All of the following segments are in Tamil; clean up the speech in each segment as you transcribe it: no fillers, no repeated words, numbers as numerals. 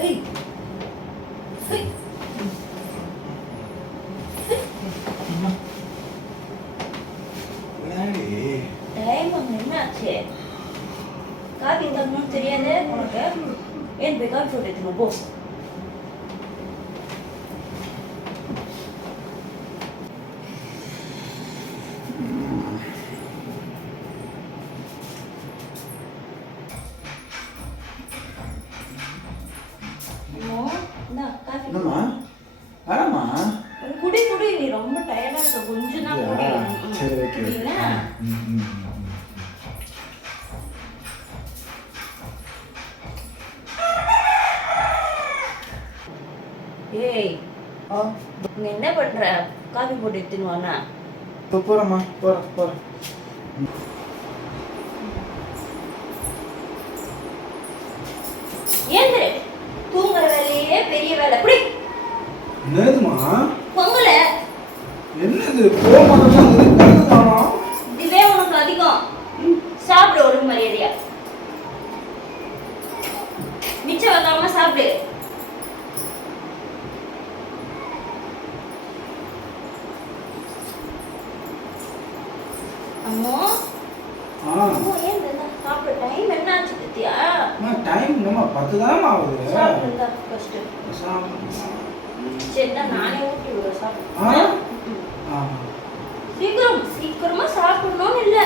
ஏய் ஏய் டைம் என்னாச்சு? காபி தரணும்னு தெரியாது உனக்கு? ஏன் போய் காபி போட்டு எடுத்துன்னு போ. என்னம்மா வரமா குடி குடி, நீ ரொம்ப டயர்டா இருக்க, கொஞ்சம் தான் குடி. சரி ஓகே. ஏய் நீ என்ன பண்ற? காபி போட்டு எடுத்துன்னு வானா. போறேம்மா போறேன். ஏந்திரு, தூங்குற வேலையே பெரிய வேலை. குடி. என்னதுமா பொங்கல என்னது போமாட்டா? இதுவே உனக்கு அதிகம். சாப்பிடு ஒரு மரியாதையா. மிச்சம் வைக்காம சாப்பிடு. அம்மா ஏன் சாப்பிட டைம் என்ன ஆச்சு பத்தியா? டைம் நம்ம 10 தான் ஆகுது. சாப்பிடுங்க ஃபர்ஸ்ட். சரி நானே ஊட்டி விடுறேன். சாப்பிடு. சீக்கிரமா சாப்பிடணும்னு இல்ல.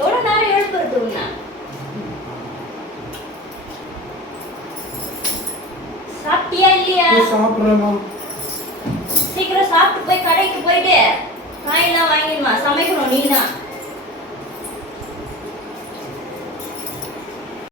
எவ்வளவு நேரம் எழுப்புறது உன்ன? சாப்பிட்டியா இல்லையா? சாப்பிடுறேம்மா. சீக்கிரம் சாப்பிட்டு போய் கடைக்கு போயிட்டு காயெல்லாம் வாங்கிடுமா. சமைக்கணும் நீ தான்.